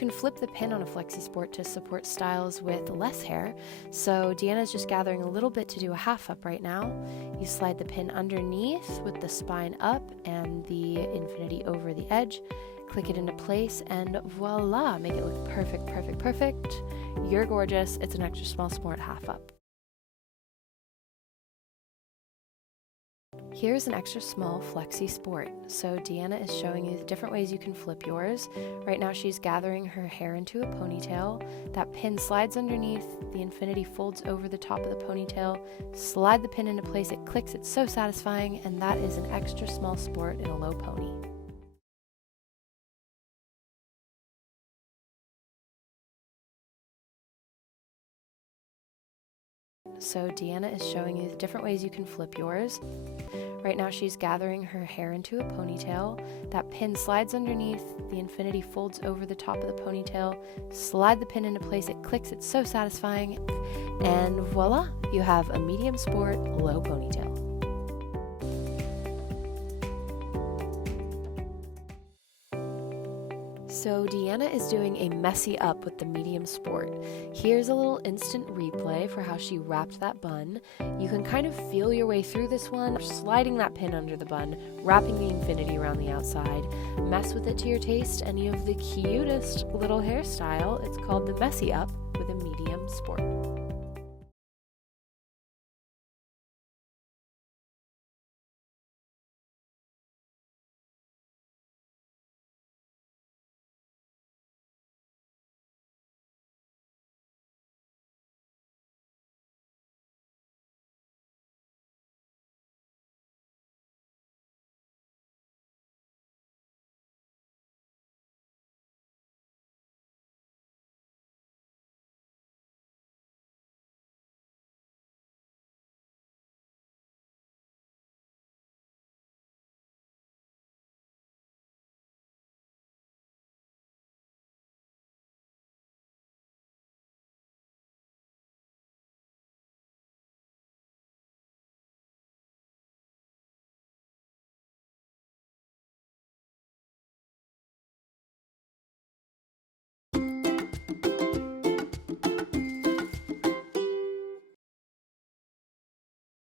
can flip the pin on a Flexi Sport to support styles with less hair. So Deanna's just gathering a little bit to do a half up right now. You slide the pin underneath with the spine up and the infinity over the edge. Click it into place and voila, make it look perfect, perfect, perfect. You're gorgeous. It's an extra small sport half up. Here's an extra small Flexi Sport. So Deanna is showing you the different ways you can flip yours. Right now she's gathering her hair into a ponytail. That pin slides underneath, the infinity folds over the top of the ponytail. Slide the pin into place, it clicks, it's so satisfying, and that is an extra small sport in a low pony. So Deanna is showing you the different ways you can flip yours. Right now she's gathering her hair into a ponytail. That pin slides underneath, the infinity folds over the top of the ponytail. Slide the pin into place, it clicks, it's so satisfying, and voila, you have a medium sport low ponytail. So Deanna is doing a messy up with the medium sport. Here's a little instant replay for how she wrapped that bun. You can kind of feel your way through this one, sliding that pin under the bun, wrapping the infinity around the outside. Mess with it to your taste and you have the cutest little hairstyle. It's called the messy up with a medium sport.